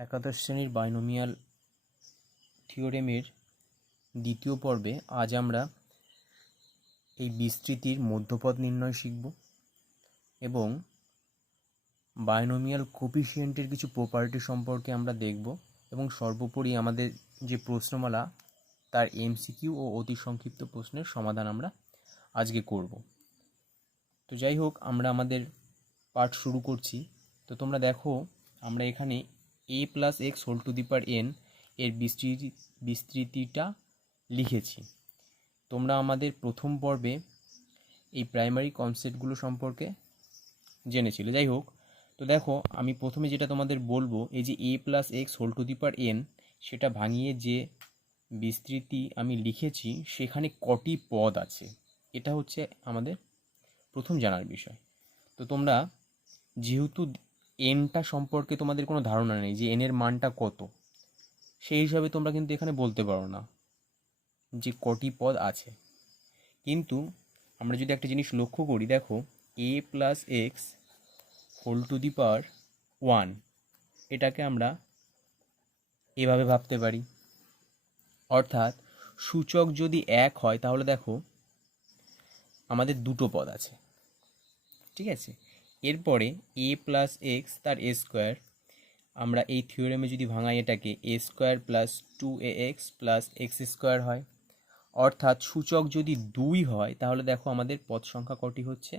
একাদশ শ্রেণীর বাইনোমিয়াল থিওরেমের দ্বিতীয় পর্বে আজ আমরা এই বিস্তৃতির মধ্যপদ নির্ণয় শিখব এবং বাইনোমিয়াল কোফিশিয়েন্টের কিছু প্রপার্টি সম্পর্কে আমরা দেখব এবং সর্বোপরি আমাদের যে প্রশ্নমালা তার এমসিকিউ ও অতি সংক্ষিপ্ত প্রশ্নের সমাধান আমরা আজকে করব। তো যাই হোক, আমরা আমাদের পাঠ শুরু করছি। তো তোমরা দেখো, আমরা এখানে a+x⁴n এর বিস্তৃতিটা লিখেছি। তোমরা আমাদের প্রথম পর্বে এই প্রাইমারি কনসেপ্টগুলো সম্পর্কে জেনেছিলে। যাই হোক, তো দেখো, আমি প্রথমে যেটা তোমাদের বলবো, এই যে a+x⁴n সেটা ভাঙিয়ে যে বিস্তৃতি আমি লিখেছি সেখানে কটি পদ আছে, এটা হচ্ছে আমাদের প্রথম জানার বিষয়। তো তোমরা যেহেতু এনটা সম্পর্কে তোমাদের কোনো ধারণা নেই যে এনের মানটা কত, সেই হিসাবে তোমরা কিন্তু এখানে বলতে পারো না যে কটি পদ আছে। কিন্তু আমরা যদি একটা জিনিস লক্ষ্য করি, দেখো a+x⁴1 এটাকে আমরা এভাবে ভাবতে পারি, অর্থাৎ সূচক যদি 1 হয় তাহলে দেখো আমাদের দুটো পদ আছে, ঠিক আছে। এরপরে a+x তার a² আমরা এই থিওরেমে যদি ভাঙাই এটাকে a² + 2ax + x² হয়, অর্থাৎ সূচক যদি 2 হয় তাহলে দেখো আমাদের পদ সংখ্যা কটি হচ্ছে,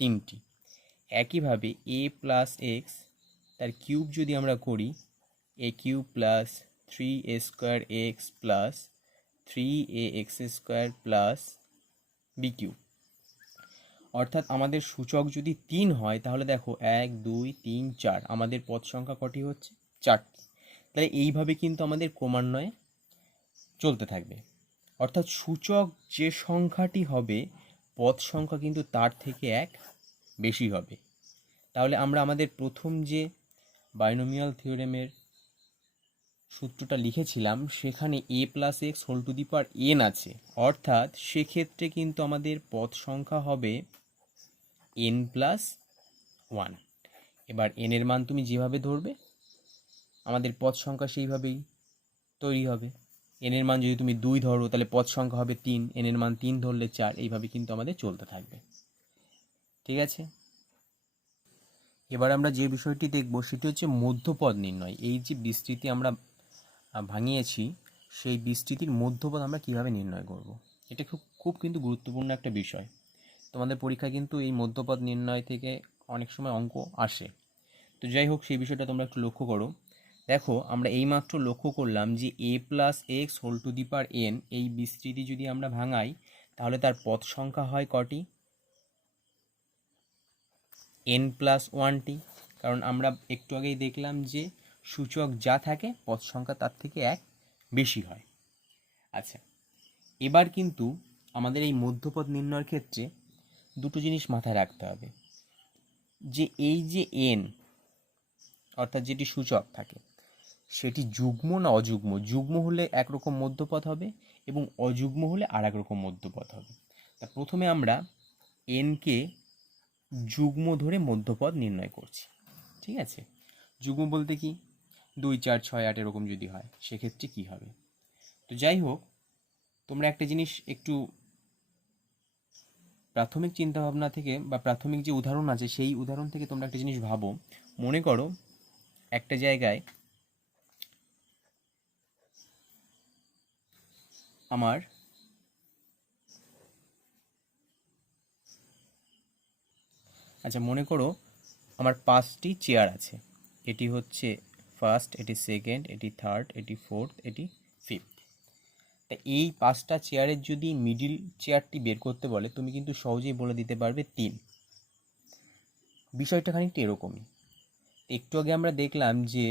3টি। একইভাবে a+x তার কিউব যদি আমরা করি a³ + 3a² x + 3ax² + b³, অর্থাৎ আমাদের সূচক যদি 3 হয় তাহলে দেখো 1 2 3 4 আমাদের পদ সংখ্যা কটি হচ্ছে, 4টি। তাহলে এইভাবে কিন্তু আমাদের ক্রমান্বয়ে চলতে থাকবে, অর্থাৎ সূচক যে সংখ্যাটি হবে পদ সংখ্যা কিন্তু তার থেকে 1 বেশি হবে। তাহলে আমরা আমাদের প্রথম যে বাইনোমিয়াল থিওরেমের সূত্রটা লিখেছিলাম সেখানে a+x⁴n আছে, অর্থাৎ সেক্ষেত্রে কিন্তু আমাদের পদ সংখ্যা হবে n+1। এবার n এর মান তুমি যেভাবে ধরবে আমাদের পদ সংখ্যা সেইভাবেই তৈরি হবে। n এর মান যদি তুমি 2 ধরো তাহলে পদ সংখ্যা হবে 3, n এর মান 3 ধরলে 4, এইভাবে কিন্তু আমাদের চলতে থাকবে, ঠিক আছে। এবার আমরা যে বিষয়টি দেখব সেটি হচ্ছে মধ্যপদ নির্ণয়। এই যে বিস্তৃতি আমরা ভাঙিয়েছি সেই বিস্তৃতির মধ্যপদ আমরা কিভাবে নির্ণয় করব, এটা খুব কিন্তু গুরুত্বপূর্ণ একটা বিষয়। তোমাদের পরীক্ষায় কিন্তু এই মধ্যপদ নির্ণয় থেকে অনেক সময় অঙ্ক আসে। তো যাই হোক, সেই বিষয়টা তোমরা একটু লক্ষ্য করো। দেখো, আমরা এইমাত্র লক্ষ্য করলাম যে a+x⁴n এই বিস্তৃতি যদি আমরা ভাঙাই তাহলে তার পদ সংখ্যা হয় কটি, n+1টি। কারণ আমরা একটু আগেই দেখলাম যে সূচক যা থাকে পদ সংখ্যা তার থেকে 1 বেশি হয়। আচ্ছা, এবার কিন্তু আমাদের এই মধ্যপদ নির্ণয়ের ক্ষেত্রে দুটো জিনিস মাথায় রাখতে হবে, যে এই যে n অর্থাৎ যেটি সূচক থাকে সেটি যুগ্ম না অযুগ্ম। যুগ্ম হলে একরকম মধ্যপদ হবে এবং অযুগ্ম হলে আর এক রকম মধ্যপদ হবে। তা প্রথমে আমরা nকে যুগ্ম ধরে মধ্যপদ নির্ণয় করছি, ঠিক আছে। যুগ্ম বলতে কি, 2 4 6 8 এরকম যদি হয় সেক্ষেত্রে কি হবে। তো যাই হোক, তোমরা একটা জিনিস একটু প্রাথমিক চিন্তাভাবনা থেকে বা প্রাথমিক যে উদাহরণ আছে সেই উদাহরণ থেকে তোমরা একটা জিনিস ভাবো। মনে করো একটা জায়গায় আমার মনে করো আমার 5টি চেয়ার আছে। এটি হচ্ছে ফার্স্ট, এটি সেকেন্ড, এটি থার্ড, এটি ফোর্থ, এটি ফিফথ। তা এই 5টা চেয়ারের যদি মিডিল চেয়ারটি বের করতে বলে তুমি কিন্তু সহজেই বলে দিতে পারবে 3। বিষয়টা খানিকটা এরকমই। একটু আগে আমরা দেখলাম যে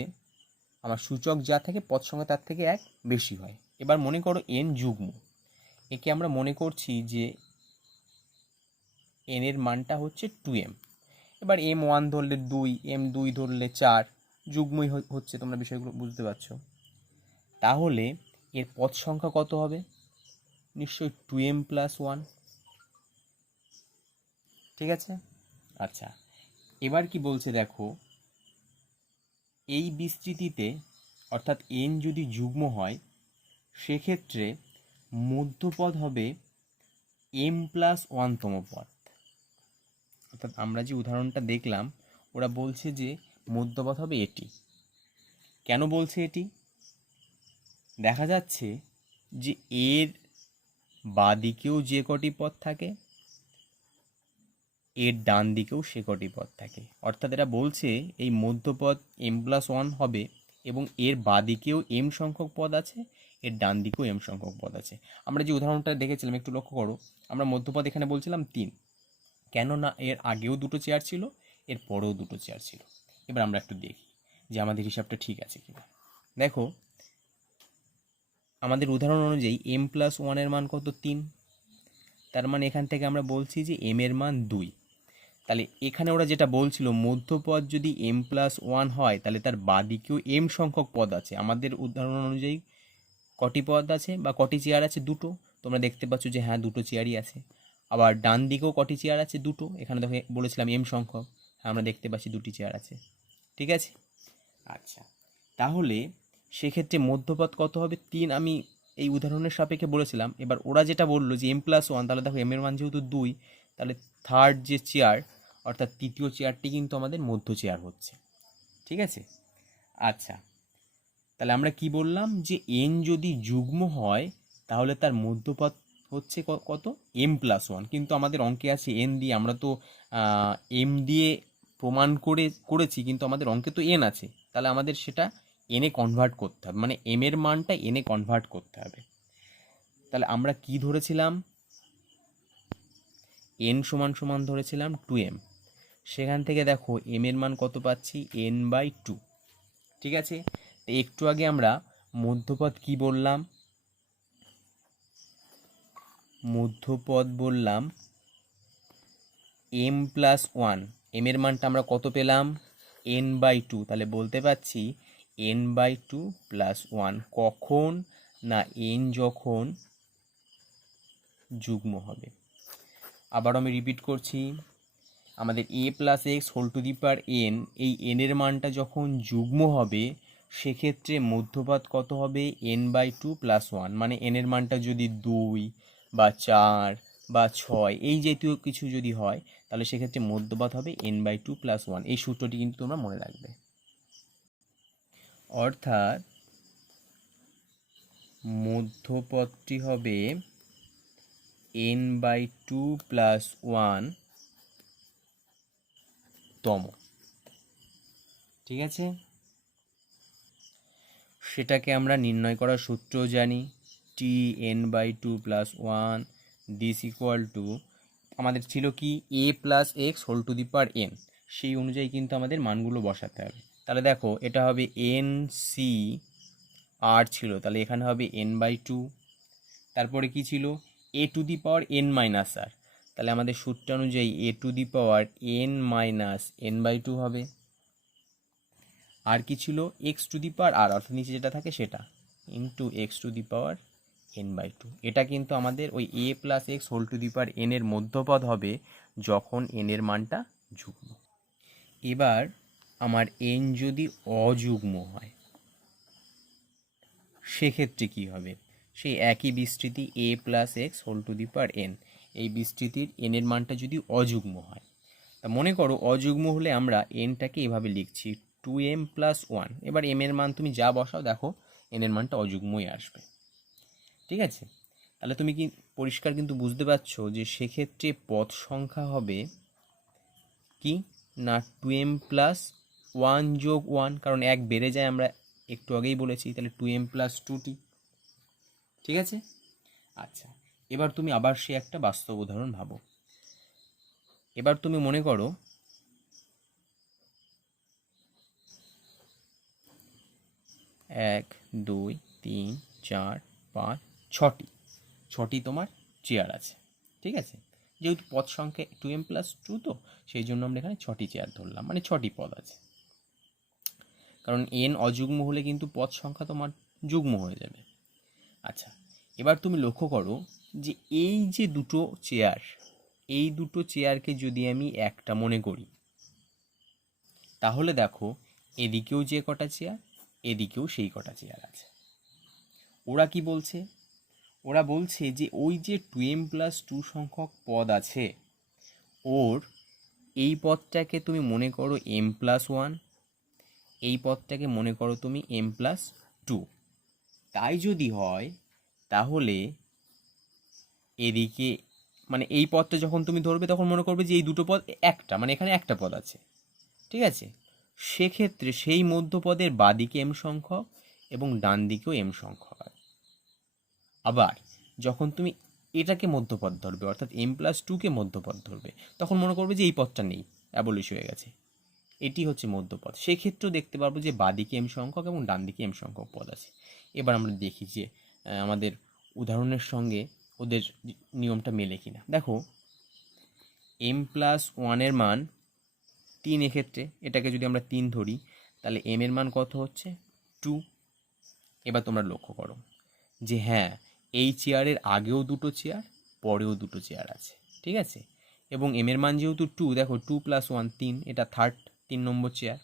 আমার সূচক যা থাকে পদ সংখ্যা তার থেকে 1 বেশি হয়। এবার মনে করো n যুগ্ম, একে আমরা মনে করছি যে n এর মানটা হচ্ছে 2m। এবার m1 ধরলে 2, m2 ধরলে 4, যুগ্মই হচ্ছে। তোমরা বিষয়গুলো বুঝতে পারছো। তাহলে এর পদ সংখ্যা কত হবে, নিশ্চয়ই 2m+1, ঠিক আছে। আচ্ছা, এবার কি বলছে দেখো, এই বিস্তৃতিতে অর্থাৎ এন যদি যুগ্ম হয় সেক্ষেত্রে মধ্যপদ হবে m+1তম পদ। অর্থাৎ আমরা যে উদাহরণটা দেখলাম ওরা বলছে যে মধ্যপদ হবে এটি। কেন বলছে এটি? দেখা যাচ্ছে যে এর বাঁদিকেও যে কটি পদ থাকে এর ডান দিকেও সে কটি পদ থাকে। অর্থাৎ এটা বলছে এই মধ্যপদ m+1 হবে এবং এর বাঁদিকেও m সংখ্যক পদ আছে, এর ডান দিকেও m সংখ্যক পদ আছে। আমরা যে উদাহরণটা দেখেছিলাম একটু লক্ষ্য করো, আমরা মধ্যপদ এখানে বলছিলাম 3, কেননা এর আগেও দুটো চেয়ার ছিল, এর পরেও দুটো চেয়ার ছিল। এবার আমরা একটু দেখি যে আমাদের হিসাবটা ঠিক আছে কিনা। দেখো আমাদের উদাহরণ অনুযায়ী m+1 এর মান কত? 3। তার মানে এখান থেকে আমরা বলছি যে m এর মান 2। তাহলে এখানে ওরা যেটা বলছিল মধ্যপদ যদি m+1 হয় তাহলে তার বাঁদিকেও m সংখ্যক পদ আছে। আমাদের উদাহরণ অনুযায়ী কটি পদ আছে বা কটি চেয়ার আছে? দুটো। তোমরা দেখতে পাচ্ছ যে হ্যাঁ দুটো চেয়ারই আছে। আবার ডান দিকেও কটি চেয়ার আছে? দুটো। এখানে দেখো বলেছিলাম m সংখ্যক, হ্যাঁ আমরা দেখতে পাচ্ছি দুটি চেয়ার আছে। ঠিক আছে, আচ্ছা তাহলে সেক্ষেত্রে মধ্যপদ কত হবে? 3 আমি এই উদাহরণের সাপেক্ষে বলেছিলাম। এবার ওরা যেটা বললো যে m+1, তাহলে দেখো m এর মান যেহেতু 2, তাহলে থার্ড যে চেয়ার অর্থাৎ তৃতীয় চেয়ারটি কিন্তু আমাদের মধ্য চেয়ার হচ্ছে। ঠিক আছে, আচ্ছা তাহলে আমরা কি বললাম যে n যদি যুগ্ম হয় তাহলে তার মধ্যপদ হচ্ছে কত? m+1। কিন্তু আমাদের অঙ্কে আছে n দিয়ে, আমরা তো m দিয়ে প্রমাণ করেছি, কিন্তু আমাদের অঙ্কে তো n আছে, তাহলে আমাদের সেটা n এ কনভার্ট করতে হবে, মানে m এর মানটা n এ কনভার্ট করতে হবে। তাহলে আমরা কি ধরেছিলাম? n সমান সমান ধরেছিলাম 2m। সেখান থেকে দেখো m এর মান কত পাচ্ছি? n/2। ঠিক আছে, একটু আগে আমরা মধ্যপদ কি বললাম? মধ্যপদ বললাম m+1। m এর মানটা আমরা কত পেলাম? n/2। তাহলে বলতে পারছি n/2 + 1। কখন? না n যখন যুগ্ম হবে। আবার আমি রিপিট করছি, আমাদের a+x⁴n এই n এর মানটা যখন যুগ্ম হবে সেক্ষেত্রে মধ্যপদ কত হবে? n/2 + 1। মানে n এর মানটা যদি 2 বা 4 বা 6 এই জাতীয় কিছু যদি হয় তাহলে সেক্ষেত্রে মধ্যপদ হবে n/2 + 1। এই সূত্রটি কিন্তু তোমরা মনে রাখবে। অর্থাৎ মধ্যপদটি হবে n/2 + 1 তম। ঠিক আছে, সেটাকে আমরা নির্ণয় করার সূত্র জানি, Tn/2 + 1 দিস ইকুয়াল টু আমাদের ছিল কি a+x⁴n। সেই অনুযায়ী কিন্তু আমাদের মানগুলো বসাতে হবে। তাহলে দেখো এটা হবে NCR ছিল, তাহলে এখানে হবে n/2। তারপরে কি ছিল? a⁴n−r, তাহলে আমাদের সূত্র অনুযায়ী a⁴n−n/2 হবে। আর কি ছিল? x⁴r, অর্থাৎ নিচে যেটা থাকে সেটা, ইন্টু x⁴n/2। এটা কিন্তু আমাদের ওই a+x⁴n এর মধ্যপদ হবে যখন n এর মানটা যুগ্ম। এবার আমার n যদি অযুগ্ম হয় সেক্ষেত্রে কি হবে? সেই একই বিস্তৃতি a+x⁴n, এই বিস্তৃতির n এর মানটা যদি অযুগ্ম হয়, তা মনে করো অযুগ্ম হলে আমরা nটাকে এভাবে লিখছি 2m + 1। এবার m এর মান তুমি যা বসাও দেখো n এর মানটা অযুগ্মই আসবে। ঠিক আছে, তাহলে তুমি কি পরিষ্কার কিন্তু বুঝতে পারছো যে সেক্ষেত্রে পদ সংখ্যা হবে কি না 2m + 1 + 1, কারণ 1 বেড়ে যায়, আমরা একটু আগেই বলেছি। তাহলে 2m + 2t। ঠিক আছে, আচ্ছা এবার তুমি আবার সে একটা বাস্তব উদাহরণ ভাবো। এবার তুমি মনে করো 1 2 3 4 5 6টি তোমার চেয়ার আছে। ঠিক আছে, যেহেতু পদ সংখ্যা 2m + 2, তো সেই জন্য আমরা এখানে 6টি চেয়ার ধরলাম, মানে 6টি পদ আছে। কারণ n অযুগ্ম হলে কিন্তু পদ সংখ্যা তোমার যুগ্ম হয়ে যাবে। আচ্ছা এবার তুমি লক্ষ্য করো যে এই যে দুটো চেয়ার, এই দুটো চেয়ারকে যদি আমি একটা মনে করি তাহলে দেখো এদিকেও যে কটা চেয়ার, এদিকেও সেই কটা চেয়ার আছে। ওরা কি বলছে? ওরা বলছে যে ওই যে 2m+2 সংখ্যক পদ আছে, ওর এই পদটাকে তুমি মনে করো m+1, এই পদটাকে মনে করো তুমি m+2। তাই যদি হয় তাহলে এদিকে মানে এই পদটা যখন তুমি ধরবে তখন মনে করবে যে এই দুটো পদ একটা, মানে এখানে একটা পদ আছে, ঠিক আছে? সেক্ষেত্রে সেই মধ্যপদের বাদিকে m সংখ্যক এবং ডান দিকেও m সংখ্যক আছে। আবার যখন তুমি এটাকে মধ্যপদ ধরবে, অর্থাৎ m+2কে মধ্যপদ ধরবে, তখন মনে করবে যে এই পদটা নেই, অ্যাবলিশ হয়ে গেছে, এটি হচ্ছে মধ্যপদ। সেক্ষেত্রেও দেখতে পারবো যে বাদিকে m সংখ্যক এবং ডান দিকে m সংখ্যক পদ আছে। এবার আমরা দেখি যে আমাদের উদাহরণের সঙ্গে ওদের নিয়মটা মেলে কিনা। দেখো m+1 এর মান 3, এক্ষেত্রে এটাকে যদি আমরা 3 ধরি তাহলে m এর মান কত হচ্ছে 2। এবার তোমরা লক্ষ্য করো যে হ্যাঁ, এই চেয়ারের আগেও দুটো চেয়ার, পরেও দুটো চেয়ার আছে, ঠিক আছে? এবং m এর মান যেহেতু 2, দেখো 2 + 1 3, এটা 3 নম্বর চেয়ার।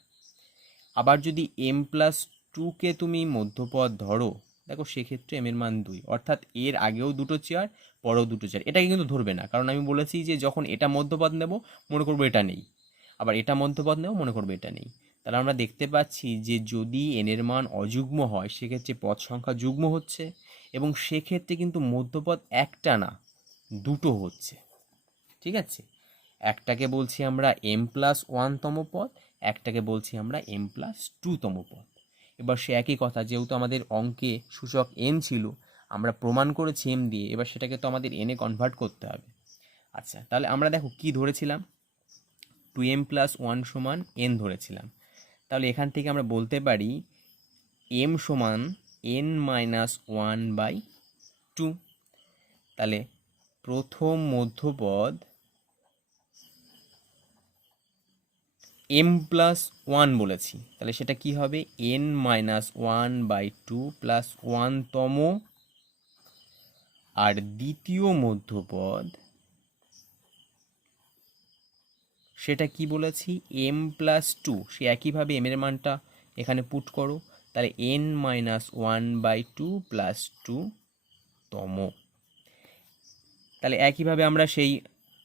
আবার যদি m+2কে তুমি মধ্যপদ ধরো, দেখো সেক্ষেত্রে m এর মান 2, অর্থাৎ এর আগেও দুটো চেয়ার, পরেও দুটো চেয়ার। এটাকে কিন্তু ধরবে না, কারণ আমি বলেছি যে যখন এটা মধ্যপদ নেব মনে করবো এটা নেই, আবার এটা মধ্যপদ নেব মনে করবো এটা নেই। তাহলে আমরা দেখতে পাচ্ছি যে যদি n এর মান অযুগ্ম হয় সেক্ষেত্রে পদ সংখ্যা যুগ্ম হচ্ছে, এবং সেক্ষেত্রে কিন্তু মধ্যপদ একটা না, দুটো হচ্ছে, ঠিক আছে? একটাকে বলছি আমরা m+1 তম পদ, একটাকে বলছি আমরা m+2 তম পদ। এবার সে একই কথা, যেহেতু আমাদের অঙ্কে সূচক n ছিল, আমরা প্রমাণ করেছি m দিয়ে, এবার সেটাকে তো আমাদের n এ কনভার্ট করতে হবে। আচ্ছা, তাহলে আমরা দেখো কি ধরেছিলাম, 2m+1 সমান n ধরেছিলাম। তাহলে এখান থেকে আমরা বলতে পারি m সমান n-1/2। তাহলে প্রথম মধ্যপদ m+1 বলেছি, তাহলে সেটা কি হবে n-1/2 + 1 তম, আর দ্বিতীয় মধ্যপদ সেটা কি বলেছি m+2, সে একইভাবে m এর মানটা এখানে পুট করো, তাহলে n-1/2 + 2 তম। তাহলে একইভাবে আমরা সেই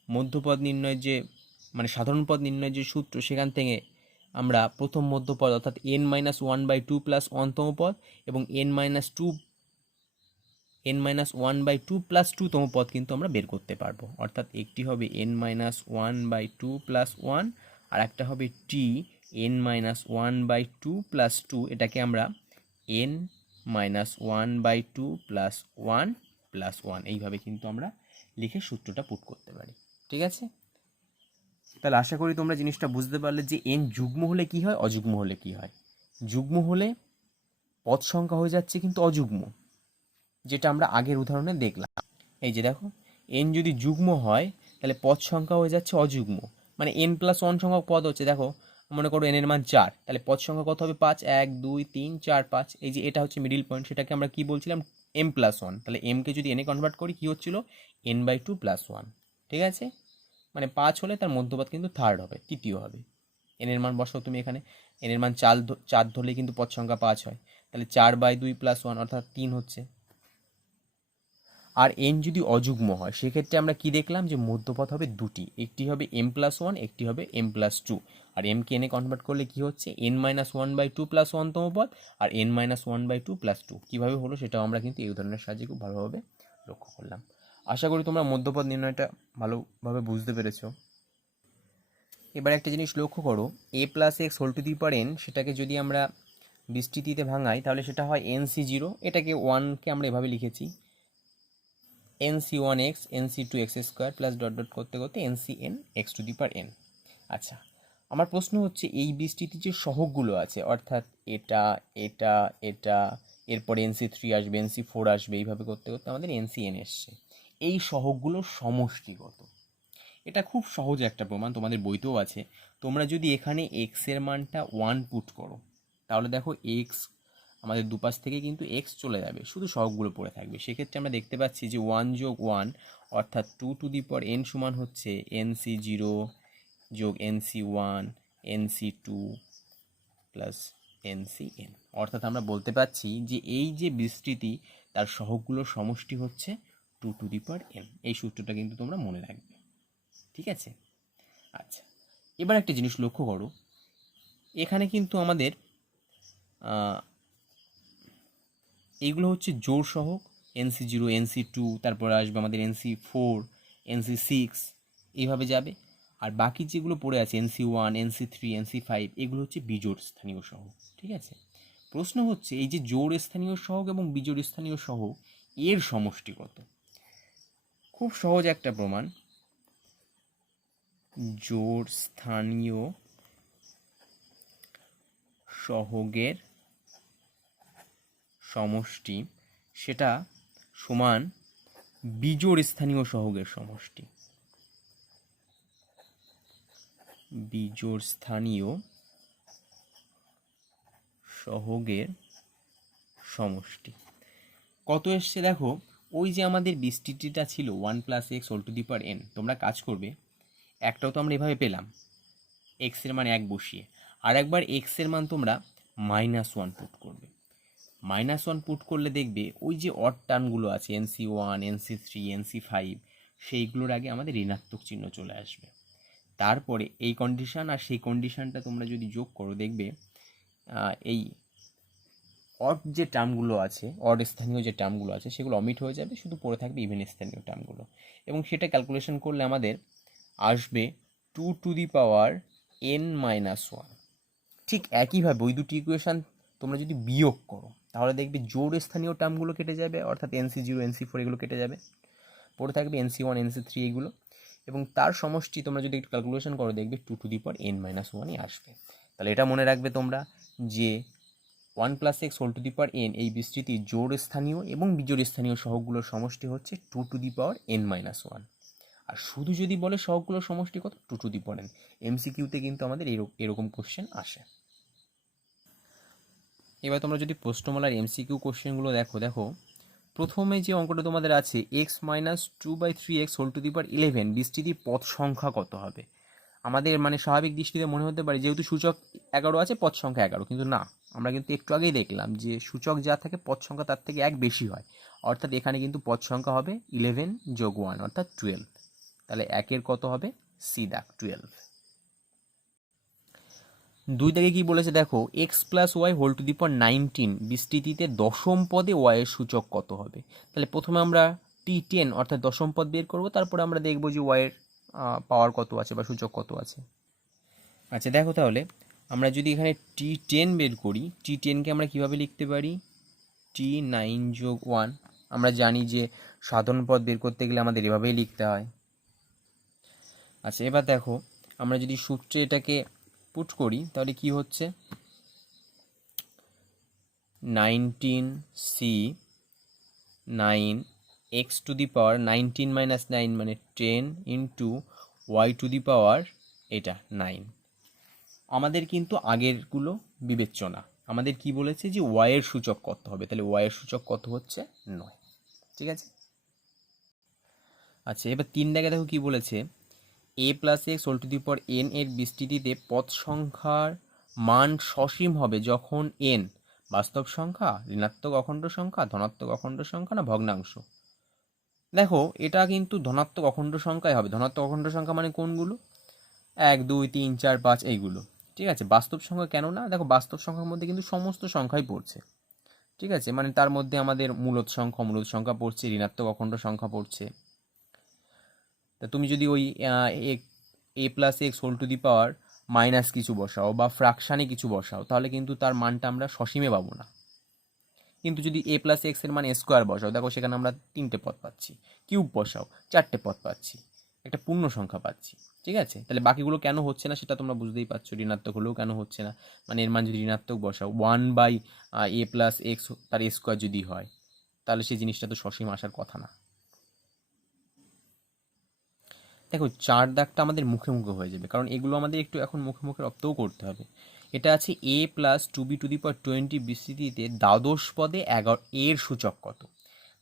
মধ্যপদ নির্ণয়ের যে মানে সাধারণ পদ নির্ণয়ের যে সূত্র, সেখান থেকে আমরা প্রথম মধ্যপদ অর্থাৎ n-1/2 + 1 তম পদ এবং n-1/2 + 2 তম পদ কিন্তু আমরা বের করতে পারবো। অর্থাৎ একটি হবে n-1/2 + 1, আর একটা হবে t n-1/2 + 2, এটাকে আমরা n-1/2 + 1 + 1 এইভাবে কিন্তু আমরা লিখে সূত্রটা পুট করতে পারি, ঠিক আছে? তাহলে আশা করি তোমরা জিনিসটা বুঝতে পারলে যে n যুগ্ম হলে কি হয়, অযুগ্ম হলে কি হয়। যুগ্ম হলে পদ সংখ্যা হয়ে যাচ্ছে কিন্তু অযুগ্ম, যেটা আমরা আগের উদাহরণে দেখলাম। এই যে দেখো, n যদি যুগ্ম হয় তাহলে পদ সংখ্যা হয়ে যাচ্ছে অযুগ্ম, মানে n+1 সংখ্যক পদ হচ্ছে, দেখো মনে করো n এর মান 4, তাহলে পদ সংখ্যা কত হবে 5, 1 2 3 4 5, এই যে এটা হচ্ছে মিডিল পয়েন্ট, সেটাকে আমরা কি বলছিলাম m+1। তাহলে m কে যদি n এ কনভার্ট করি কি হচ্ছিল n/2 + 1, ঠিক আছে? মানে 5 হলে তার মধ্যপদ কিন্তু থার্ড হবে, তৃতীয় হবে। n এর মান বসাও তুমি এখানে, n এর মান 4 ধরলে কিন্তু পদ সংখ্যা 5 হয়, তাহলে 4/2 + 1 অর্থাৎ 3 হচ্ছে। আর n যদি অযুগ্ম হয় সেক্ষেত্রে আমরা কি দেখলাম যে মধ্যপদ হবে দুটি, একটি হবে m+1, একটি হবে m+2। আর m কে n এ কনভার্ট করলে কি হচ্ছে n-1/2 + 1 তম পদ আর n-1/2 + 2। কীভাবে হলো সেটাও আমরা কিন্তু এই উদাহরণের সাহায্যে খুব ভালোভাবে লক্ষ্য করলাম। আশা করি তোমরা মধ্যপদ নির্ণয়টা ভালোভাবে বুঝতে পেরেছো। এবার একটা জিনিস লক্ষ্য করো, a+x⁴n, সেটাকে যদি আমরা বিস্তৃতিতে ভাঙাই তাহলে সেটা হয় nc0, এটাকে 1কে আমরা এভাবে লিখেছি nc1x nc2x² + ... করতে করতে ncn x⁴n। আচ্ছা, আমার প্রশ্ন হচ্ছে এই বিস্তৃতির যে সহগগুলো আছে, অর্থাৎ এটা এটা এটা, এরপরে nc3 আসবে, nc4 আসবে, এইভাবে করতে করতে আমাদের ncn এসছে, এই সহগগুলোর সমষ্টি কত? এটা খুব সহজ একটা প্রমাণ, তোমাদের বইতেও আছে। তোমরা যদি এখানে x এর মানটা 1 পুট করো তাহলে দেখো x আমাদের দুপাশ থেকে কিন্তু x চলে যাবে, শুধু সহগগুলো পড়ে থাকবে। সেক্ষেত্রে আমরা দেখতে পাচ্ছি যে 1 + 1 অর্থাৎ 2n সমান হচ্ছে nc0 + nc1 nc2 plus NCN। অর্থাৎ আমরা বলতে পারছি যে এই যে বিস্তৃতি তার সহগগুলোর সমষ্টি হচ্ছে 2n। এই সূত্রটা কিন্তু তোমরা মনে রাখবে, ঠিক আছে? আচ্ছা, এবার একটা জিনিস লক্ষ্য করো, এখানে কিন্তু আমাদের এইগুলো হচ্ছে জোড় সহগ, NC0, NC2, তারপরে আসবে আমাদের NC4, NC6, এইভাবে যাবে। আর বাকি যেগুলো পড়ে আছে NC1, NC3, NC5, এগুলো হচ্ছে বিজোড় স্থানীয় সহগ, ঠিক আছে? প্রশ্ন হচ্ছে এই যে জোড় স্থানীয় সহগ এবং বিজোড় স্থানীয় সহগ এর সমষ্টি কত? খুব সহজ একটা প্রমাণ, জোড় স্থানীয় সহগের সমষ্টি সেটা সমান বিজোড় স্থানীয় সহগের সমষ্টি। বিজোড় স্থানীয় সহগের সমষ্টি কত এসছে দেখো, ওই যে আমাদের বিস্তৃতিটা ছিল 1 + x⁴n, তোমরা কাজ করবে, একটাও তো আমরা এভাবে পেলাম x এর মান 1 বসিয়ে, আর একবার x এর মান তোমরা -1 পুট করবে। -1 পুট করলে দেখবে ওই যে অড টার্মগুলো আছে NC1, NC3, NC5, সেইগুলোর আগে আমাদের ঋণাত্মক চিহ্ন চলে আসবে। তারপরে এই কন্ডিশান আর সেই কন্ডিশানটা তোমরা যদি যোগ করো দেখবে এই অড যে টার্মগুলো আছে, অড স্থানীয় যে টার্মগুলো আছে সেগুলো অমিট হয়ে যাবে, শুধু পড়ে থাকবে ইভেন স্থানীয় টার্মগুলো। এবং সেটা ক্যালকুলেশন করলে আমাদের আসবে 2n-1। ঠিক একইভাবে ওই দুটি ইকুয়েশান তোমরা যদি বিয়োগ করো তাহলে দেখবে জোড় স্থানীয় টার্মগুলো কেটে যাবে, অর্থাৎ NC0, NC4 এগুলো কেটে যাবে, পড়ে থাকবে NC1, NC3 এগুলো, এবং তার সমষ্টি তোমরা যদি একটু ক্যালকুলেশন করো দেখবে 2n-1ই আসবে। তাহলে এটা মনে রাখবে তোমরা যে 1 + x⁴n এই বিস্তৃতির জোড় স্থানীয় এবং বিজোড় স্থানীয় সহগগুলোর সমষ্টি হচ্ছে 2n-1। আর শুধু যদি বলে সহগগুলোর সমষ্টি কত, 2n। MCQতে কিন্তু আমাদের এরকম কোশ্চেন আসে। এবার তোমরা যদি প্রশ্নমালার MCQ কোশ্চেনগুলো দেখো প্রথমে যে অঙ্কটা তোমাদের আছে x - 2/3x⁴11 বিস্তৃতির পদ সংখ্যা কত হবে? আমাদের মানে স্বাভাবিক দৃষ্টিতে মনে হতে পারে যেহেতু সূচক 11 আছে পদ সংখ্যা 11, কিন্তু না, আমরা কিন্তু একটু আগেই দেখলাম যে সূচক যা থাকে পদ সংখ্যা তার থেকে 1 বেশি হয়, অর্থাৎ এখানে কিন্তু পদ সংখ্যা হবে 11 + 1 অর্থাৎ 12। তাহলে 1-এর কত হবে? সি দাগ 12। 2 দাগে কি বলেছে দেখো, x + y⁴19 বিস্তৃতিতে দশম পদে y এর সূচক কত হবে? তাহলে প্রথমে আমরা T10 অর্থাৎ দশম পদ বের করব, তারপরে আমরা দেখব যে y এর পাওয়ার কত আছে বা সূচক কত আছে। আচ্ছা দেখো, তাহলে আমরা যদি এখানে T10 বের করি, T10কে আমরা কিভাবে লিখতে পারি? T9 + 1। আমরা জানি যে সাধারণ পদ বের করতে গেলে আমাদের এভাবেই লিখতে হয়। আচ্ছা এবার দেখো, আমরা যদি সূত্রে এটাকে পুট করি তাহলে কি হচ্ছে, 19c 9x⁻19 - 9 মানে 10 y⁻, এটা 9। আমাদের কিন্তু আগেরগুলো বিবেচ্য না, আমাদের কি বলেছে যে y এর সূচক কত হবে, তাহলে y এর সূচক কত হচ্ছে 9, ঠিক আছে? আচ্ছা এবার 3 দাগে দেখো কি বলেছে, a + x⁴n এর বিস্তৃতিতে পদ সংখ্যার মান সসীম হবে যখন n বাস্তব সংখ্যা, ঋণাত্মক অখণ্ড সংখ্যা, ধনাত্মক অখণ্ড সংখ্যা না ভগ্নাংশ। দেখো এটা কিন্তু ধনাত্মক অখণ্ড সংখ্যাই হবে। ধনাত্মক অখণ্ড সংখ্যা মানে কোনগুলো? 1, 2, 3, 4, 5 এইগুলো, ঠিক আছে? বাস্তব সংখ্যা কেন না? দেখো বাস্তব সংখ্যার মধ্যে কিন্তু সমস্ত সংখ্যাই পড়ছে, ঠিক আছে? মানে তার মধ্যে আমাদের মূলদ সংখ্যা, অমূলদ সংখ্যা পড়ছে, ঋণাত্মক অখণ্ড সংখ্যা পড়ছে। তা তুমি যদি ওই a + x⁴ মাইনাস কিছু বসাও বা ফ্র্যাকশানে কিছু বসাও তাহলে কিন্তু তার মানটা আমরা সসীমে পাবো না। কিন্তু যদি a + x এর মান স্কোয়ার বসাও, দেখো সেখানে আমরা 3টে পদ পাচ্ছি, কিউব বসাও 4টে পদ পাচ্ছি, একটা পূর্ণ সংখ্যা পাচ্ছি, ঠিক আছে? তাহলে বাকিগুলো কেন হচ্ছে না সেটা তোমরা বুঝতেই পারছো, ঋণাত্মক হলেও কেন হচ্ছে না, মানে এর মান যদি ঋণাত্মক বসাও 1/a + x তার স্কোয়ার যদি হয় তাহলে সেই জিনিসটা তো সসীম আসার কথা না। দেখো 4 দাগটা আমাদের মুখে মুখে হয়ে যাবে, কারণ এগুলো আমাদের একটু এখন মুখে মুখে রপ্তও করতে হবে। এটা আছে a + 2b⁻20 বিস্তৃতিতে দ্বাদশ পদে 11 এর সূচক কত?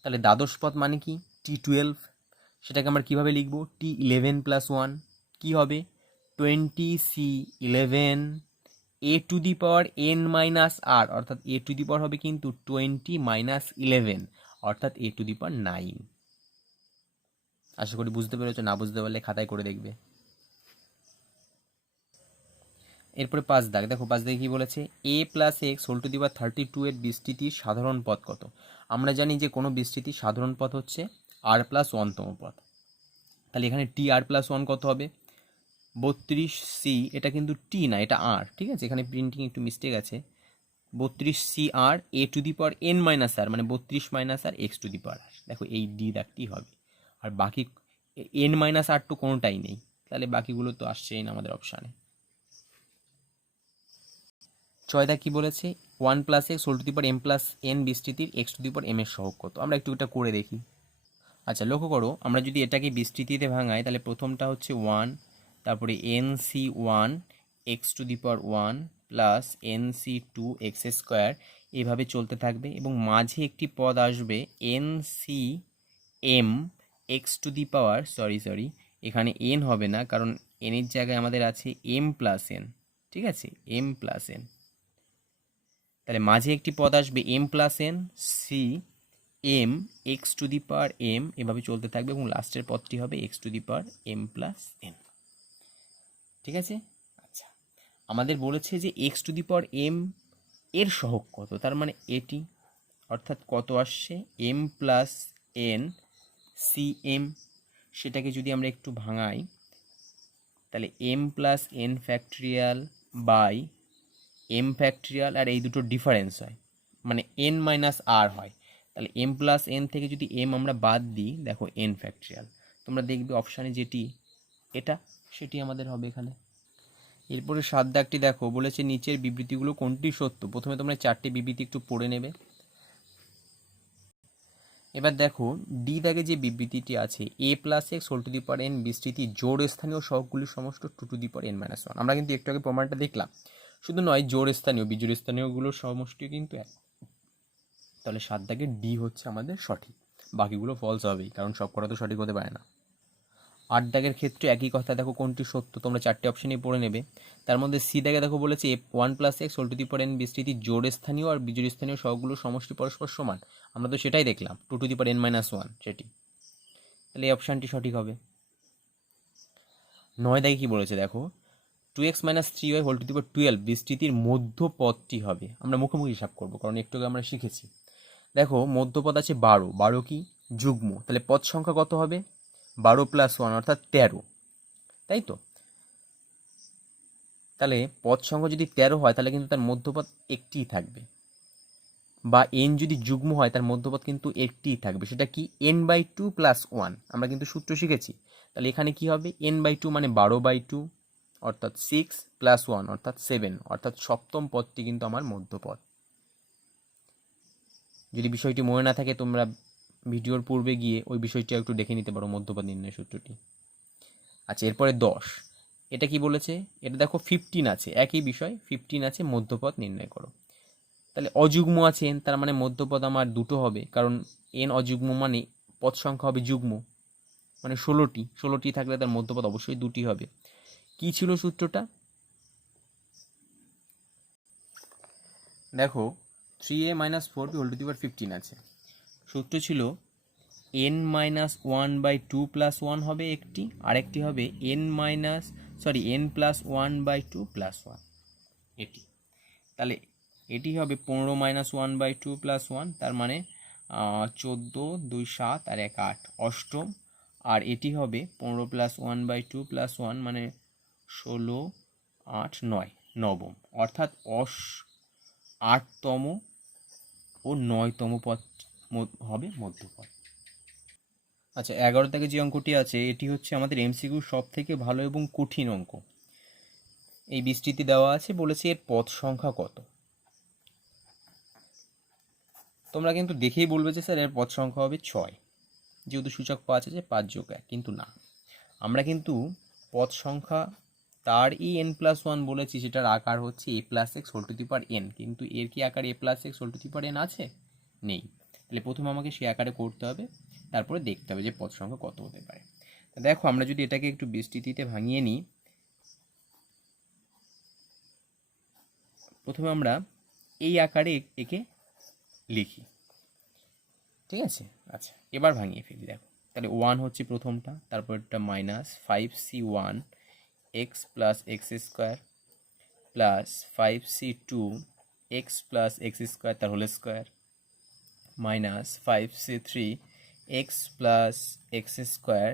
তাহলে দ্বাদশ পদ মানে কি? T12। সেটাকে আমরা কিভাবে লিখব? T11 + 1 কি হবে? 20c 11 A to the power N minus আর, অর্থাৎ এ টু দি পাওয়ার হবে কিন্তু 20 মাইনাস 11, অর্থাৎ এ টু দি পাওয়ার 9। আশা করি বুঝতে পেরেছো, না বুঝতে পারলে খাতায় করে দেখবে। এরপরে 5 দাগ, দেখো 5 দাগে কি বলেছে, A plus x whole to the power 32 এর বিস্তৃতির সাধারণ পদ কত। আমরা জানি যে কোনো বিস্তৃতির সাধারণ পদ হচ্ছে আর প্লাস 1 তম পদ। তাহলে এখানে টি আর প্লাস 1 কত হবে, 32c, এটা কিন্তু টি না, এটা আর, ঠিক আছে, এখানে প্রিন্টিং একটু মিস্টেক আছে। 32c R A to the power N minus R, মানে 32 minus R X to the power R. দেখো এই ডি দাগটি হবে, আর বাকি এন মাইনাস আর তো কোনোটাই নেই, তাহলে বাকিগুলো তো আসছেই না আমাদের অপশানে। 6 দাগ কি বলেছে, 1 plus x whole to the power M plus N বিস্তৃতির X to the power M এর সহগ কত। আমরা একটু এটা করে দেখি। আচ্ছা লক্ষ্য করো, আমরা যদি এটাকে বিস্তৃতিতে ভাঙাই তাহলে প্রথমটা হচ্ছে 1, তারপরে n c 1 x to the power 1 plus N c 2 x square, এইভাবে চলতে থাকবে, এবং মাঝে একটি পদ আসবে n C M x to the power, sorry এখানে এন হবে না, কারণ এনের জায়গায় আমাদের আছে এম প্লাস এন, ঠিক আছে, এম প্লাস এন। তাহলে মাঝে একটি পদ আসবে M plus N C M x to the power M, এভাবে চলতে থাকবে, এবং লাস্টের পদটি হবে X to the power M plus N, ঠিক আছে। আচ্ছা, আমাদের বলেছে যে X to the power M এর সহগ কত, তার মানে এটি, অর্থাৎ কত আসছে M plus N C M. সেটাকে যদি আমরা একটু ভাঙাই তাহলে M plus N factorial by M factorial, আর এই দুটো ডিফারেন্স হয়, মানে এন মাইনাস আর হয়। তাহলে এম প্লাস এন থেকে যদি এম আমরা বাদ দিই, দেখো এন ফ্যাক্টরিয়াল, তোমরা দেখবে অপশানে যেটি এটা সেটি আমাদের হবে এখানে। এরপরে 7 দাগটি দেখো, বলেছে নিচের বিবৃতিগুলো কোনটি সত্য। প্রথমে তোমরা 4টি বিবৃতি একটু পড়ে নেবে। এবার দেখো ডি দাগে যে বিবৃতিটি আছে, A plus x whole to the power N বিস্তৃতি জোড় স্থানীয় সহগগুলির সমষ্টি 2 to the power N minus 1। আমরা কিন্তু একটু আগে প্রমাণটা দেখলাম, শুধু নয় জোড় স্থানীয় বিজোড় স্থানীয়গুলোর সমষ্টিও কিন্তু এক। তাহলে 7 দাগের ডি হচ্ছে আমাদের সঠিক, বাকিগুলো ফলস হবেই, কারণ সব কটা তো সঠিক হতে পারে না। 8 দাগের ক্ষেত্রে একই কথা, দেখো কোনটি সত্য, তোমরা 4টে অপশনই পড়ে নেবে। তার মধ্যে সি দাগে দেখো বলেছে a 1 plus x whole to the power N বিস্তৃতি জোড় স্থানীয় আর বিজোড় স্থানীয় সহগগুলোর সমষ্টি পরস্পর সমান। আমরা তো সেটাই দেখলাম, 2 to the power N minus 1 সেটি, তাহলে এই অপশানটি সঠিক হবে। 9 দাগে কি বলেছে দেখো, 2x minus 3y whole to the power 12 বিস্তৃতির মধ্যপদটি হবে। আমরা মুখোমুখি হিসাব করবো, কারণ একটু আগে আমরা শিখেছি। দেখো মধ্যপদ আছে 12, 12 কি যুগ্ম, তাহলে পদ সংখ্যা কত হবে 12 প্লাস 1 অর্থাৎ 13, তাই তো। তাহলে পদ সংখ্যা যদি 13 হয় তাহলে কিন্তু তার মধ্যপদ একটিই থাকবে, বা এন যদি যুগ্ম হয় তার মধ্যপদ কিন্তু একটিই থাকবে, সেটা কি n/2 প্লাস 1। আমরা কিন্তু সূত্র শিখেছি। তাহলে এখানে কি হবে n/2 মানে 12/2 অর্থাৎ 6 প্লাস 1 অর্থাৎ 7, অর্থাৎ সপ্তম পদটি কিন্তু আমার মধ্যপদ। যদি বিষয়টি মনে না থাকে তোমরা ভিডিওর পূর্বে গিয়ে ওই বিষয়টি একটু দেখে নিতে পারো, মধ্যপদ নির্ণয় সূত্রটি। আচ্ছা এরপরে 10, এটা কি বলেছে, এটা দেখো 15 আছে, একই বিষয় 15 আছে, মধ্যপদ নির্ণয় করো। তাহলে অযুগ্ম আছে এন, তার মানে মধ্যপদ আমার দুটো হবে, কারণ এন অযুগ্ম মানে পদ সংখ্যা হবে যুগ্ম, মানে 16টি থাকলে তার মধ্যপদ অবশ্যই দুটি হবে। কি ছিল সূত্রটা, দেখো 3a minus 4b whole to the power 15 আছে, সূত্র ছিল n মাইনাস 1/2 প্লাস 1 হবে একটি, আরেকটি হবে n প্লাস 1/2 প্লাস 1 এটি। তাহলে এটি হবে 15 মাইনাস 1/2 প্লাস 1, তার মানে 14, 2 7 আর 1 8, অষ্টম। আর এটি হবে 15 প্লাস 1/2 প্লাস 1 মানে 16, 8, 9, নবম, অর্থাৎ 8তম ও 9তম পদ হবে মধ্যপদ। আচ্ছা 11 থেকে যে অঙ্কটি আছে এটি হচ্ছে আমাদের এমসিকিউ সব থেকে ভালো এবং কঠিন অঙ্ক। এই বিস্তৃতি দেওয়া আছে, বলেছে এর পদ সংখ্যা কত। তোমরা কিন্তু দেখেই বলবে যে স্যার এর পদ সংখ্যা হবে 6, যেহেতু সূচক 5 আছে 5 যোগ 1, কিন্তু না, আমরা কিন্তু পদ সংখ্যা তার n প্লাস 1 বলেছি, সেটার আকার হচ্ছে a plus x whole to the power n, কিন্তু এর কি আকার a plus x whole to the power n আছে, নেই। তাহলে প্রথমে আমাকে সে আকারে করতে হবে, তারপরে দেখতে হবে যে পদ সংখ্যা কত হতে পারে। দেখো আমরা যদি এটাকে একটু বিস্তৃতিতে ভাঙিয়ে নিই, প্রথমে আমরা এই আকারে একে লিখি, ঠিক আছে। আচ্ছা, এবার ভাঙিয়ে ফেলি। দেখো তাহলে 1 হচ্ছে প্রথমটা, তারপরটা minus 5c1 X plus X square plus 5c2 X plus X square তার whole square minus 5c3 X plus X square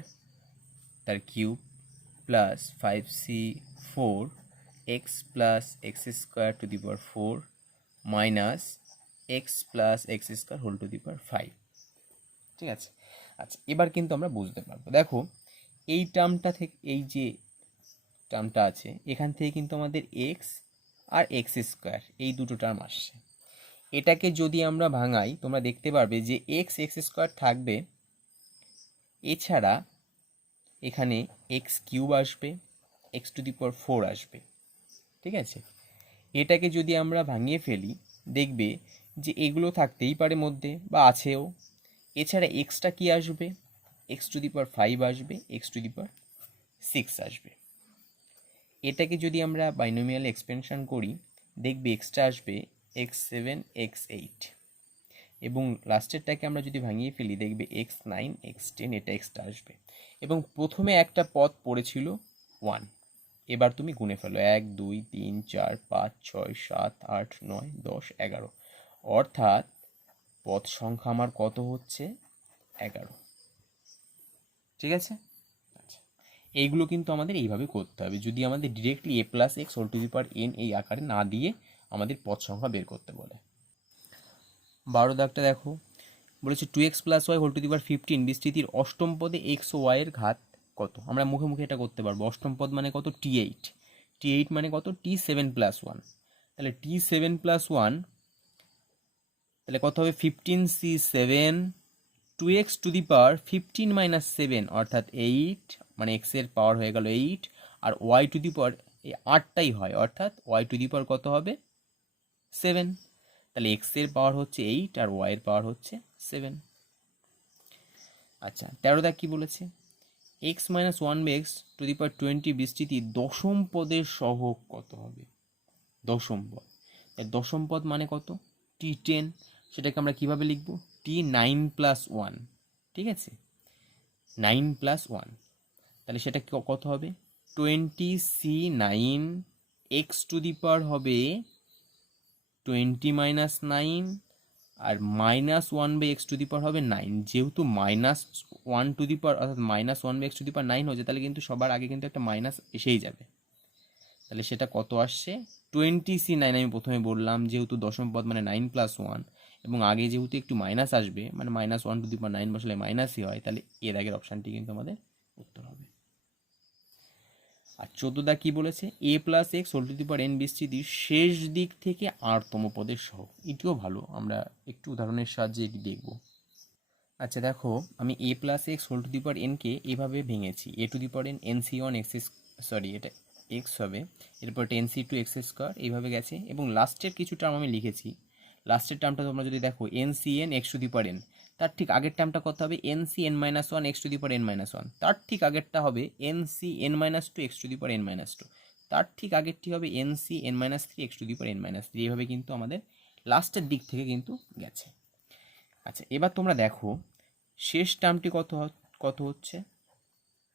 তার cube plus 5c4 X plus X square to the power 4 minus X plus X square whole to the power 5, ঠিক আছে। আচ্ছা, এবার কিন্তু আমরা বুঝতে পারবো। দেখো এই টার্মটা থেকে, এই যে টার্মটা আছে এখান থেকে কিন্তু আমাদের এক্স আর এক্স স্কোয়ার এই দুটো টার্ম আসছে। এটাকে যদি আমরা ভাঙাই তোমরা দেখতে পারবে যে এক্স এক্স স্কোয়ার থাকবে, এছাড়া এখানে এক্স কিউব আসবে, এক্স টু দি পাওয়ার 4 আসবে, ঠিক আছে। এটাকে যদি আমরা ভাঙিয়ে ফেলি দেখবে যে এগুলো থাকতেই পারে মধ্যে বা আছেও, এছাড়া এক্সটা কি আসবে, এক্স টু দি পাওয়ার 5 আসবে, এক্স টু দি পাওয়ার 6 আসবে। এটাকে যদি আমরা বাইনোমিয়াল এক্সপেনশন করি দেখবে এক্সটা আসবে x7 x8, এবং লাস্টেরটাকে আমরা যদি ভাঙিয়ে ফেলি দেখবে x9 x10, এটা এক্সটা আসবে। এবং প্রথমে একটা পদ পড়েছিল 1, এবার তুমি গুনে ফেলো 1 2 3 4 5 6 7 8 9 10 11, অর্থাৎ পদ সংখ্যা আমার কত হচ্ছে 11, ঠিক আছে। আচ্ছা, এইগুলো কিন্তু আমাদের এইভাবে করতে হবে যদি আমাদের directly a plus x whole to the power n এই আকারে না দিয়ে আমাদের পদ সংখ্যা বের করতে বলে। 12 দাগটা দেখো, বলেছে 2x plus Y whole to the power 15 বিস্তৃতির অষ্টম পদে এক্স ও ওয়াই এর ঘাত কত। আমরা মুখে মুখে এটা করতে পারবো। অষ্টম পদ মানে কত, t8, t8 মানে কত, t7 প্লাস 1, তাহলে t7 প্লাস 1 তাহলে কত হবে 15c7 2x two the power 15 minus 7 অর্থাৎ 8, মানে x এর পাওয়ার হয়ে গেল 8, আর y টু দি পাওয়ার এই 8টাই হয় অর্থাৎ y টু দি পাওয়ার কত হবে 7, তাহলে x এর পাওয়ার হচ্ছে 8 আর y এর পাওয়ার হচ্ছে 7। আচ্ছা, 13 দাগ কি বলেছে, x minus 1x to the power 20 বিস্তৃতি দশম পদের সহগ কত হবে। দশম পদ, দশম পদ মানে কত, t10, সেটাকে আমরা কিভাবে লিখব, t9 প্লাস 1, ঠিক আছে, 9 প্লাস 1, তাহলে সেটা কত হবে 20c9 x to the power হবে 20 minus 9 R minus 1/x to the power হবে 9, যেহেতু মাইনাস 1 টু দি পাওয়ার অর্থাৎ মাইনাস 1/x টু দি পাওয়ার 9 হচ্ছে, তাহলে কিন্তু সবার আগে কিন্তু একটা মাইনাস এসেই যাবে। তাহলে সেটা কত আসছে 20c9, আমি প্রথমে বললাম যেহেতু দশম পদ মানে 9 প্লাস 1, এবং আগে যেহেতু একটু মাইনাস আসবে মানে মাইনাস 1 টু দি পাওয়ার 9 বসলে মাইনাসই হয়, তাহলে এর আগের অপশানটি কিন্তু আমাদের উত্তর হবে। আর 14 দা কি বলেছে, a plus x whole to the power n বিস্তৃতির শেষ দিক থেকে আরতম পদের সহগ। এটিও ভালো, আমরা একটু উদাহরণের সাহায্যে এটি দেখব। আচ্ছা দেখো, আমি a plus x whole to the power nকে এভাবে ভেঙেছি, a to the power n nc1 x, sorry এটা x হবে, এরপর nc2 x স্কোয়ার এইভাবে গেছে, এবং লাস্টের কিছু টার্ম আমি লিখেছি। লাস্টের টার্মটা তোমরা যদি দেখো ncn x to the power n, তার ঠিক আগের টার্মটা কত হবে ncn minus 1 x to the power n minus 1, তার ঠিক আগেরটা হবে ncn minus 2 x to the power n minus 2, তার ঠিক আগেরটি হবে ncn minus 3 x to the power n minus 3, এইভাবে কিন্তু আমাদের লাস্টের দিক থেকে কিন্তু গেছে। আচ্ছা, এবার তোমরা দেখো শেষ টার্মটি কত হচ্ছে,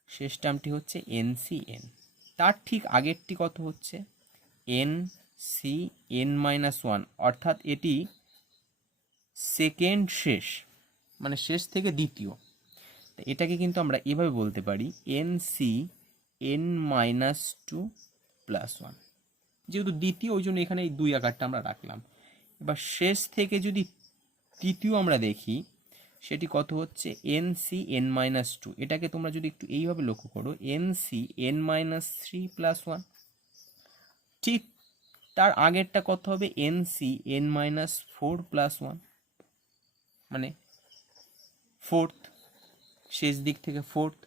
শেষ টার্মটি হচ্ছে ncn, তার ঠিক আগেরটি কত হচ্ছে ncn মাইনাস 1, অর্থাৎ এটি সেকেন্ড শেষ, মানে শেষ থেকে দ্বিতীয়। এটাকে কিন্তু আমরা এভাবে বলতে পারি ncn মাইনাস 2 প্লাস 1, যেহেতু দ্বিতীয় ওই জন্য এখানে এই 2 আকারটা আমরা রাখলাম। এবার শেষ থেকে যদি তৃতীয় আমরা দেখি সেটি কত হচ্ছে ncn মাইনাস 2, এটাকে তোমরা যদি একটু এইভাবে লক্ষ্য করো ncn মাইনাস 3 প্লাস 1, ঠিক তার আগেরটা কত হবে ncn মাইনাস 4 প্লাস 1, মানে ফোর্থ, শেষ দিক থেকে ফোর্থ,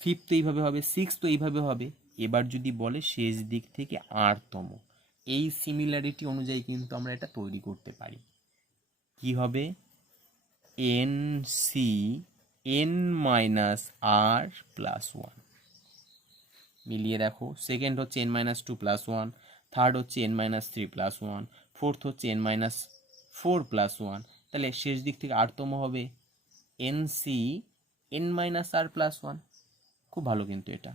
ফিফথ তো এইভাবে হবে, সিক্স তো এইভাবে হবে। এবার যদি বলে শেষ দিক থেকে আরতম, এই সিমিলারিটি অনুযায়ী কিন্তু আমরা এটা তৈরি করতে পারি। কি হবে ncn মাইনাস r প্লাস 1, মিলিয়ে দেখো, সেকেন্ড হচ্ছে n মাইনাস 2 প্লাস 1, থার্ড হচ্ছে N minus three plus one, fourth হচ্ছে N minus four plus one, তাহলে শেষ দিক থেকে আরতম হবে N C N minus R plus one. খুব ভালো কিন্তু এটা,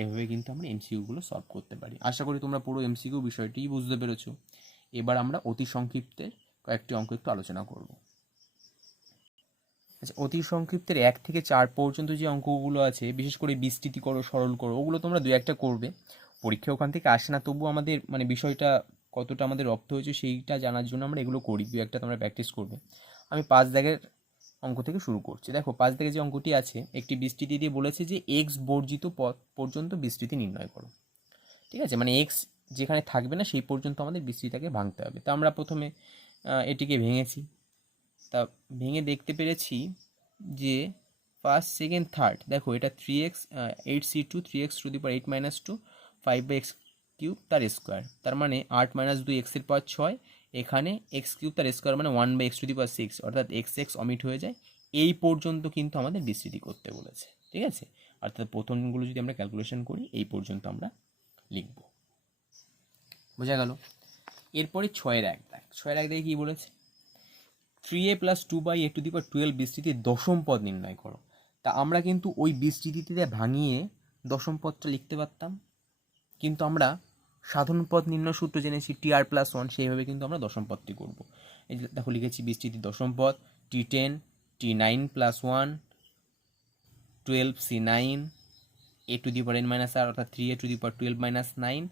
এভাবে কিন্তু আমরা এমসিকিউগুলো সলভ করতে পারি। আশা করি তোমরা পুরো এমসিকিউ বিষয়টি বুঝতে পেরেছো। এবার আমরা অতি সংক্ষিপ্তে কয়েকটি অঙ্ক একটু আলোচনা করব। আচ্ছা, অতি সংক্ষিপ্তের 1 থেকে 4 পর্যন্ত যে অঙ্কগুলো আছে, বিশেষ করে বিস্তৃতি করো, সরল করো, ওগুলো তোমরা দু একটা করবে। পরীক্ষা ওখান থেকে আসে না, তবু আমাদের মানে বিষয়টা কতটা আমাদের রপ্ত হয়েছে সেইটা জানার জন্য আমরা এগুলো করি, দু একটা তোমরা প্র্যাকটিস করবে। আমি 5 দাগের অঙ্ক থেকে শুরু করছি। দেখো 5 দাগে যে অঙ্কটি আছে, একটি বিস্তৃতি দিয়ে বলেছে যে এক্স বর্জিত পথ পর্যন্ত বিস্তৃতি নির্ণয় করো। ঠিক আছে, মানে এক্স যেখানে থাকবে না সেই পর্যন্ত আমাদের বিস্তৃতিটাকে ভাঙতে হবে। তা আমরা প্রথমে এটিকে ভেঙেছি। তা ভেঙে দেখতে পেরেছি যে ফার্স্ট, সেকেন্ড, থার্ড, দেখো এটা 3x 8c2 3x two the power 8 minus 2 5/x cube তার স্কোয়ার, তার মানে 8 মাইনাস 2 এক্সের পাওয়ার 6, এখানে এক্স কিউব তার স্কোয়ার মানে 1/x টু দি পাওয়ার 6, অর্থাৎ x অমিট হয়ে যায়। এই পর্যন্ত কিন্তু আমাদের বিস্তৃতি করতে বলেছে। ঠিক আছে, অর্থাৎ প্রথমগুলো যদি আমরা ক্যালকুলেশন করি এই পর্যন্ত আমরা লিখব। বোঝা গেল? এরপরে 6-এর এক দাগ। 6-এর এক দাগে কী বলেছে? 3a plus 2/a two the power 12 বিস্তৃতির দশম পদ নির্ণয় করো। তা আমরা কিন্তু ওই বিস্তৃতিতে ভাঙিয়ে দশম পদটা লিখতে পারতাম, কিন্তু আমরা সাধারণ পদ নির্ণয় সূত্র জেনেছি টি আর প্লাস ওয়ান, সেইভাবে কিন্তু আমরা দশম পদটি করবো। এই যে দেখো লিখেছি বিস্তৃতির দশম পদ T10 T9 plus one 12c9 a to the power n minus আর, অর্থাৎ 3a to the power 12 minus 9,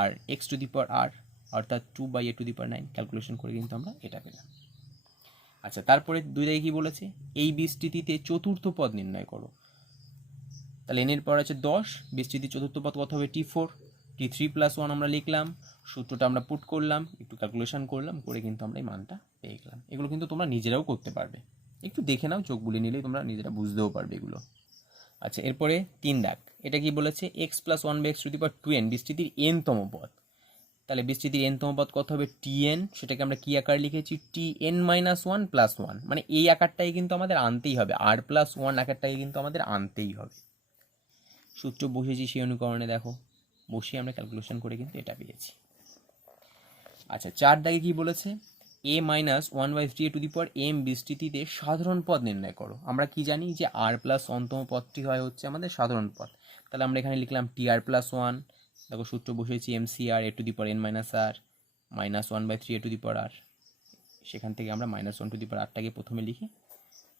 আর x to the power r, অর্থাৎ 2/a two the power 9। Calculation করে কিন্তু আমরা এটা পেলাম। আচ্ছা, তারপরে 2 দাগে কি বলেছে? এই বিস্তৃতিতে চতুর্থ পদ নির্ণয় করো। তাহলে n এর পাওয়ার আছে 10, বিস্তৃতির চতুর্থ পদ কত হবে? T4 T3 প্লাস 1 আমরা লিখলাম, সূত্রটা আমরা পুট করলাম, একটু ক্যালকুলেশন করলাম, করে কিন্তু আমরা এই মানটা পেয়ে গেলাম। এগুলো কিন্তু তোমরা নিজেরাও করতে পারবে, একটু দেখে নাও, চোখ বুলিয়ে নিলেই তোমরা নিজেরা বুঝতেও পারবে এগুলো। আচ্ছা, এরপরে 3 দাগ। এটা কি বলেছে? x plus 1/x to the power 2n বিস্তৃতির n-তম পদ। তাহলে বিস্তৃতির n-তম পদ কত হবে? Tn, সেটাকে আমরা কি আকারে লিখেছি? Tn মাইনাস 1 প্লাস 1, মানে এই আকারটাই কিন্তু আমাদের আনতেই হবে, r প্লাস 1 আকারটাই কিন্তু আমাদের আনতেই হবে। সূত্র বসিয়েছি সেই অনুকরণে, দেখো বসিয়ে আমরা ক্যালকুলেশন করে কিন্তু এটা পেয়েছি। আচ্ছা, 4 দাগে কি বলেছে? a minus 1/3 two the power m বিস্তৃতিতে সাধারণ পদ নির্ণয় করো। আমরা কি জানি যে r প্লাস 1-তম পদটি হয় হচ্ছে আমাদের সাধারণ পদ। তাহলে আমরা এখানে লিখলাম tr প্লাস 1, দেখো সূত্র বসিয়েছি mcr a to the power n minus r minus 1/3 a to the power r, সেখান থেকে আমরা মাইনাস 1 টু দি পাওয়ার rটাকে প্রথমে লিখে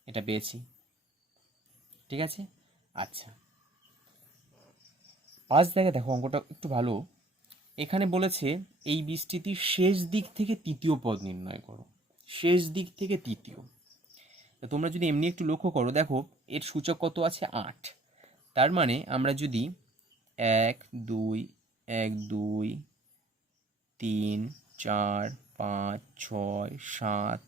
এটা পেয়েছি। ঠিক আছে, আচ্ছা 5 দাগে দেখো অঙ্কটা একটু ভালো। এখানে বলেছে এই বিস্তৃতির শেষ দিক থেকে তৃতীয় পদ নির্ণয় করো। শেষ দিক থেকে তৃতীয়, তোমরা যদি এমনি একটু লক্ষ্য করো, দেখো এর সূচক কত আছে? 8। তার মানে আমরা যদি 1 2 1 2 3 4 5 6 7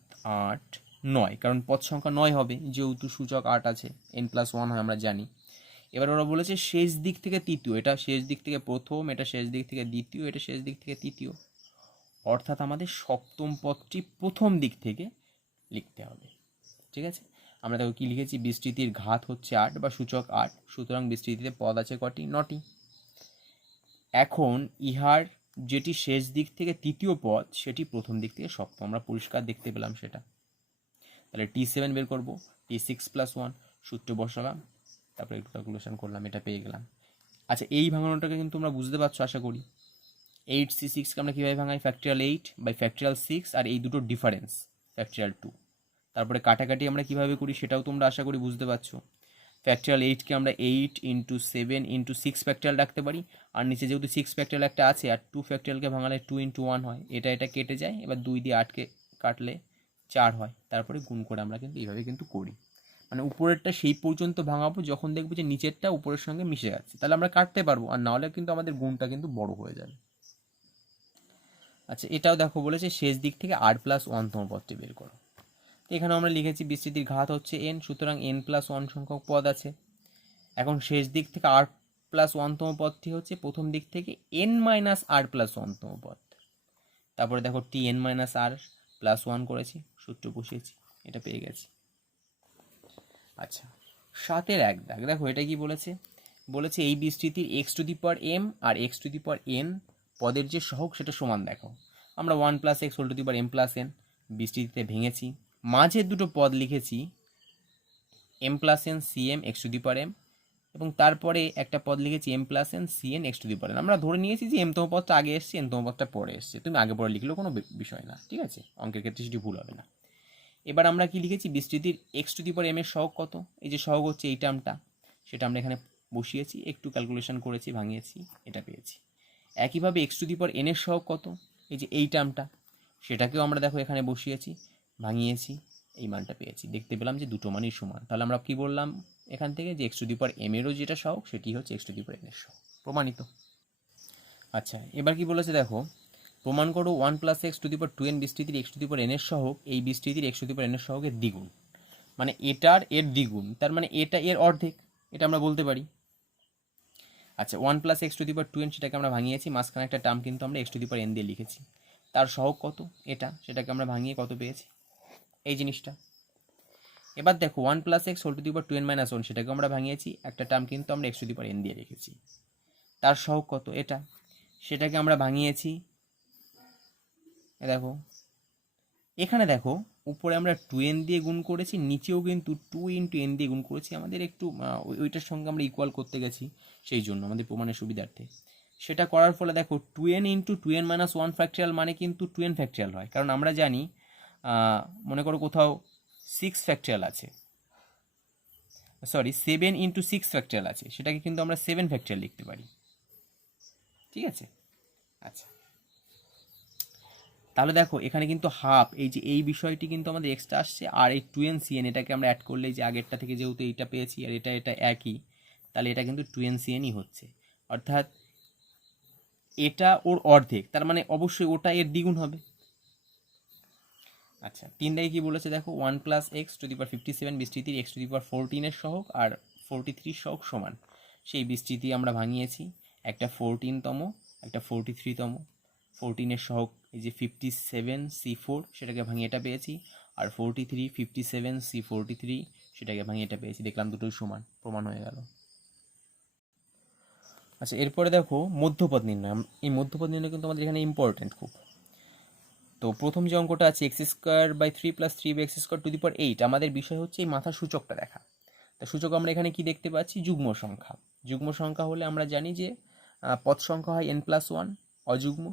8 9, কারণ পদ সংখ্যা 9 হবে যেহেতু সূচক 8 আছে, n+1 হয় আমরা জানি। এবার ওরা বলেছে শেষ দিক থেকে তৃতীয়, এটা শেষ দিক থেকে প্রথম, এটা শেষ দিক থেকে দ্বিতীয়, এটা শেষ দিক থেকে তৃতীয়, অর্থাৎ আমাদের সপ্তম পদটি প্রথম দিক থেকে লিখতে হবে। ঠিক আছে, আমরা দেখো কি লিখেছি? বিস্তৃতির ঘাত হচ্ছে 8 বা সূচক 8, সুতরাং বিস্তৃতিতে পদ আছে কটি? 9টি। এখন ইহার যেটি শেষ দিক থেকে তৃতীয় পদ সেটি প্রথম দিক থেকে সপ্তম, আমরা পরিষ্কার দেখতে পেলাম সেটা। তাহলে T7 বের করবো, T6 প্লাস 1, সূত্র বসালাম, তারপরে একটু ক্যালকুলেশন করলাম, এটা পেয়ে গেলাম। আচ্ছা, এই ভাঙানোটাকে কিন্তু তোমরা বুঝতে পারছো আশা করি। 8c6কে আমরা কীভাবে ভাঙাই? ফ্যাক্টরিয়াল 8 বাই ফ্যাক্টরিয়াল 6, আর এই দুটোর ডিফারেন্স ফ্যাক্টরিয়াল 2। তারপরে কাটাকাটি আমরা কীভাবে করি সেটাও তোমরা আশা করি বুঝতে পারছো। ফ্যাক্টরিয়াল 8কে আমরা 8 × 7 × 6 ফ্যাক্টরিয়াল রাখতে পারি, আর নিচে যেহেতু 6 ফ্যাক্টরিয়াল একটা আছে আর 2 ফ্যাক্টরিয়ালকে ভাঙালে 2 × 1 হয়, এটা কেটে যায়, এবার 2 দিয়ে 8কে কাটলে 4 হয়, তারপরে গুণ করে আমরা কিন্তু এইভাবে কিন্তু করি। মানে উপরেরটা সেই পর্যন্ত ভাঙাবো যখন দেখবো যে নিচেরটা উপরের সঙ্গে মিশে যাচ্ছে, তাহলে আমরা কাটতে পারবো, আর নাহলে কিন্তু আমাদের গুণটা কিন্তু বড় হয়ে যাবে। আচ্ছা, এটাও দেখো বলেছে শেষ দিক থেকে r+1-তম পদটি বের করো। এখানে আমরা লিখেছি বিস্তৃতির ঘাত হচ্ছে n, সুতরাং n+1 সংখ্যক পদ আছে। এখন শেষ দিক থেকে r+1-তম পদটি হচ্ছে প্রথম দিক থেকে n-r+1-তম পদ। তারপরে দেখো Tn-r+1 করেছি, সূত্র বসিয়েছি, এটা পেয়ে গেছি। আচ্ছা, 7-এর এক দাগ। দেখো এটা কি বলেছে? বলেছে এই বিস্তৃতির X to the power M আর X to the power N পদের যে সহগ সেটা সমান দেখো। আমরা 1 + x whole to the power m + n বিস্তৃতিতে ভেঙেছি, মাঝের দুটো পদ লিখেছি m + n cm x to the power m, এবং তারপরে একটা পদ লিখেছি m + n cn x to the power n। আমরা ধরে নিয়েছি যে m তম পদটা আগে এসছে, n তম পদটা পরে এসছে, তুমি আগে পরে লিখলেও কোনো বিষয় না, ঠিক আছে, অঙ্কের ক্ষেত্রে সেটি ভুল হবে না। এবার আমরা কি লিখেছি, বিস্তৃতির X to the power m এর সহগ কত, এই যে সহগ হচ্ছে এই টার্মটা, সেটা আমরা এখানে বসিয়েছি, একটু ক্যালকুলেশন করেছি, ভাঙিয়েছি, এটা পেয়েছি। একইভাবে x to the power n এর সহগ কত, এই যে এই টার্মটা, সেটাকেও আমরা দেখো এখানে বসিয়েছি, ভাঙিয়েছি, এই মানটা পেয়েছি। দেখতে পেলাম যে দুটো মানই সমান। তাহলে আমরা কি বললাম এখান থেকে, যে X to the power m এরও যেটা সহগ সেটি হচ্ছে x to the power n এর সহগ, প্রমাণিত। আচ্ছা, এবার কি বলেছে দেখো, প্রমাণ করো 1 + x to the power 2n বিস্তৃতির x to the power n এর সহগ এই বিস্তৃতির x to the power n এর সহগের দ্বিগুণ। মানে এটার এর দ্বিগুণ, তার মানে এটা এর অর্ধেক, এটা আমরা বলতে পারি। আচ্ছা, 1 + x to the power 2n সেটাকে আমরা ভাঙিয়েছি, মাঝখানে একটা টার্ম কিন্তু আমরা x to the power n দিয়ে লিখেছি, তার সহগ কত এটা, সেটাকে আমরা ভাঙিয়ে কত পেয়েছি, এই জিনিসটা। এবার দেখো 1 + x whole to the power 2n - 1 সেটাকে আমরা ভাঙিয়েছি, একটা টার্ম কিন্তু আমরা x to the power n দিয়ে রেখেছি, তার সহগ কত এটা, সেটাকে আমরা ভাঙিয়েছি। দেখো এখানে দেখো উপরে আমরা 2n দিয়ে গুণ করেছি, নিচেও কিন্তু 2 × n দিয়ে গুণ করেছি, আমাদের একটু ওইটার সঙ্গে আমরা ইকুয়াল করতে গেছি, সেই জন্য আমাদের প্রমাণের সুবিধার্থে সেটা করার ফলে দেখো 2n × 2n - 1 ফ্যাক্টরিয়াল মানে কিন্তু 2n ফ্যাক্টরিয়াল হয়, কারণ আমরা জানি মনে করো কোথাও 6 ফ্যাক্টরিয়াল আছে, সরি 7 × 6 ফ্যাক্টরিয়াল আছে, সেটাকে কিন্তু আমরা 7 ফ্যাক্টরিয়াল লিখতে পারি, ঠিক আছে। আচ্ছা, তাহলে দেখো এখানে কিন্তু হাফ, এই যে এই বিষয়টি কিন্তু আমাদের এক্সট্রা আসছে, আর এই 2n cn এটাকে আমরা অ্যাড করলে যে আগেরটা থেকে যেহেতু এইটা পেয়েছি আর এটা এটা একই, তাহলে এটা কিন্তু 2n cnই হচ্ছে, অর্থাৎ এটা ওর অর্ধেক, তার মানে অবশ্যই ওটা এর দ্বিগুণ হবে। আচ্ছা, 3টায় কি বলেছে দেখো, 1 + x টু দি পাওয়ার 57 বিস্তৃতির x টু দি পাওয়ার 14 এর সহগ আর 43 সহগ সমান, সেই বিস্তৃতি আমরা ভাঙিয়েছি, একটা 14তম একটা 43তম, 14 এর সহগ এই যে 57c4 সেটাকে ভাঙিয়ে এটা পেয়েছি, আর 43 57c43 সেটাকে ভাঙিয়ে এটা পেয়েছি, দেখলাম দুটোই সমান, প্রমাণ হয়ে গেল। আচ্ছা, এরপরে দেখো মধ্যপদ নির্ণয়। এই মধ্যপদ নির্ণয় কিন্তু আমাদের এখানে ইম্পর্টেন্ট খুব। তো প্রথম যে অঙ্কটা আছে x²/3 + 3x² টু দি পাওয়ার 8, আমাদের বিষয় হচ্ছে এই মাথার সূচকটা দেখা। তা সূচক আমরা এখানে কি দেখতে পাচ্ছি, যুগ্ম সংখ্যা। যুগ্ম সংখ্যা হলে আমরা জানি যে পদ সংখ্যা হয় n+1, অযুগ্ম,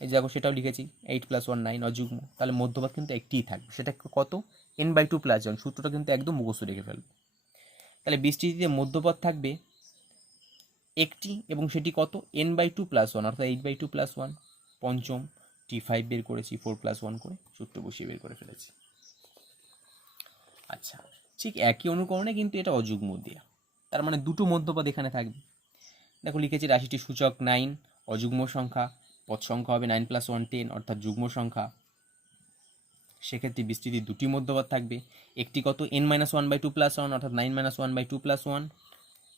এই যে দেখো সেটাও লিখেছি 8 + 1 9, অযুগ্ম, তাহলে মধ্যপদ কিন্তু একটিই থাকবে, সেটা কত, n/2 + 1, সূত্রটা কিন্তু একদম মুখস্থ রেখে ফেলবে। তাহলে বিস্তৃতিতে মধ্যপদ থাকবে একটি, এবং সেটি কত, n/2 + 1, অর্থাৎ 8/2 + 1। পঞ্চম t5 বের করেছি, 4 + 1 করে সূত্র বসিয়ে বের করে ফেলেছি। আচ্ছা, ঠিক একই অনুকরণে কিন্তু এটা অযুগ্ম দেয়া, তার মানে দুটো মধ্যপদ এখানে থাকবে। দেখো লিখেছি রাশিটি সূচক 9, অযুগ্ম সংখ্যা, পদ সংখ্যা হবে 9 + 1 10, অর্থাৎ যুগ্ম সংখ্যা। সেক্ষেত্রে বিস্তৃতির দুটি মধ্যপদ থাকবে, একটি কত, n-1/2 + 1, অর্থাৎ 9 - 1/2 + 1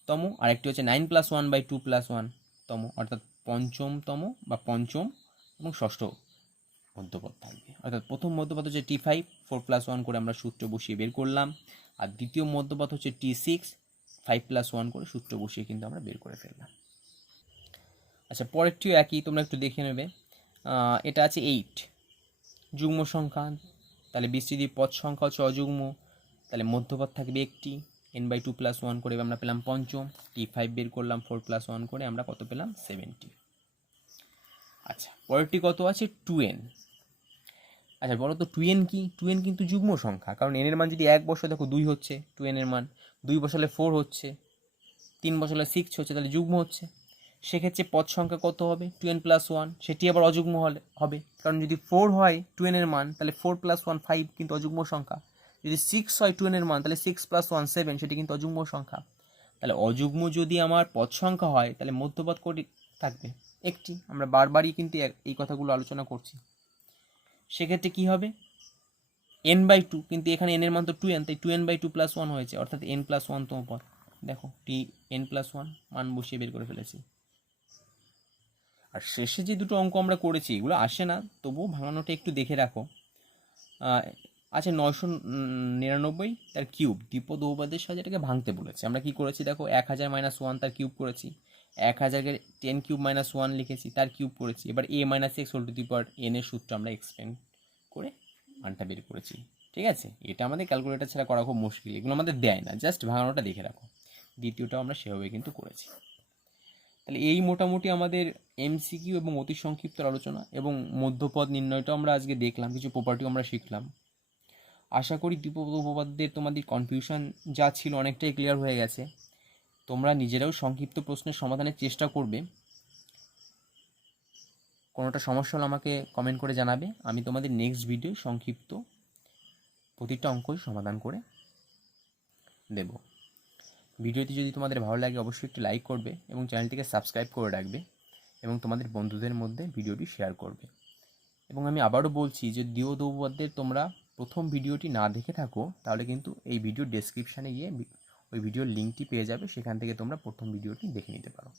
তম, আরেকটি হচ্ছে 9 + 1/2 + 1 তম, অর্থাৎ পঞ্চমতম বা পঞ্চম এবং ষষ্ঠ মধ্যপদ থাকবে। অর্থাৎ প্রথম মধ্যপদ হচ্ছে t5, 4 + 1 করে আমরা সূত্র বসিয়ে বের করলাম, আর দ্বিতীয় মধ্যপদ হচ্ছে t6, 5 + 1 করে সূত্র বসিয়ে কিন্তু আমরা বের করে ফেললাম। আচ্ছা, পরেরটিও একই, তোমরা একটু দেখে নেবে। এটা আছে 8, যুগ্ম সংখ্যা, তাহলে বিস্তৃতির পদ সংখ্যা হচ্ছে অযুগ্ম, তাহলে মধ্যপদ থাকবে একটি, n/2 + 1 করে আমরা পেলাম পঞ্চম, t5 বের করলাম 4 + 1 করে আমরা কত পেলাম, 70। আচ্ছা, পরেরটি কত আছে, 2n। আচ্ছা বলো তো 2n কি, 2n কিন্তু যুগ্ম সংখ্যা, কারণ n এর মান যদি 1 বসে, দেখো 2 হচ্ছে 2n এর মান, 2 বসালে 4 হচ্ছে, 3 বসালে 6 হচ্ছে, তাহলে যুগ্ম হচ্ছে। সেক্ষেত্রে পদ সংখ্যা কত হবে, 2n + 1, সেটি আবার অযুগ্ম হবে, কারণ যদি 4 হয় 2n এর মান, তাহলে 4 + 1 5 কিন্তু অযুগ্ম সংখ্যা। যদি 6 হয় 2n এর মান, তাহলে 6 + 1 7, সেটি কিন্তু অযুগ্ম সংখ্যা। তাহলে অযুগ্ম যদি আমার পদ সংখ্যা হয়, তাহলে মধ্যপদ কোটি থাকবে, একটি। আমরা বারবারই কিন্তু এই কথাগুলো আলোচনা করছি। সেক্ষেত্রে কি হবে, n/2, কিন্তু এখানে n এর মান তো 2n, তাই 2n/2 + 1 হয়েছে, অর্থাৎ n+1 তম পদ। দেখো n+1 মান বসিয়ে বের করে ফেলেছি। আর শেষে যে দুটো অঙ্ক আমরা করেছি এগুলো আসে না, তবুও ভাঙানোটা একটু দেখে রাখো। আচ্ছা 999 তার কিউব, দ্বিপদ বহুপদের সাহায্যে এটাকে ভাঙতে বলেছে। আমরা কি করেছি দেখো, 1000 মাইনাস ওয়ান তার কিউব করেছি, 1000কে 10 কিউব মাইনাস ওয়ান লিখেছি, তার কিউব করেছি। এবার A minus X whole to the power N এর সূত্র আমরা এক্সপ্লেন করে মানটা বের করেছি। ঠিক আছে, এটা আমাদের ক্যালকুলেটর ছাড়া করা খুব মুশকিল, এগুলো আমাদের দেয় না, জাস্ট ভাঙানোটা দেখে রাখো। দ্বিতীয়টাও আমরা সেভাবে কিন্তু করেছি। তাহলে এই মোটামুটি আমাদের এমসিকিউ এবং অতি সংক্ষিপ্ত আলোচনা এবং মধ্যপদ নির্ণয়টাও আমরা আজকে দেখলাম, কিছু প্রপার্টিও আমরা শিখলাম। আশা করি দ্বিপদ উপপাদ্যের তোমাদের কনফিউশন যা ছিল অনেকটাই ক্লিয়ার হয়ে গেছে। তোমরা নিজেরাও সংক্ষিপ্ত প্রশ্নের সমাধানের চেষ্টা করবে। কোনোটা সমস্যা হলে আমাকে কমেন্ট করে জানাবে, আমি তোমাদের নেক্সট ভিডিও সংক্ষিপ্ত প্রতিটা অঙ্কই সমাধান করে দেব। ভিডিওটি যদি তোমাদের ভালো লাগে অবশ্যই একটি লাইক করবে এবং চ্যানেলটিকে সাবস্ক্রাইব করে রাখবে এবং তোমাদের বন্ধুদের মধ্যে ভিডিওটি শেয়ার করবে। এবং আমি আবারও বলছি যে দ্বিপদ উপপাদ্যের তোমরা প্রথম ভিডিওটি না দেখে থাকো তাহলে কিন্তু এই ভিডিও ডেসক্রিপশানে গিয়ে ওই ভিডিওর লিঙ্কটি পেয়ে যাবে, সেখান থেকে তোমরা প্রথম ভিডিওটি দেখে নিতে পারো।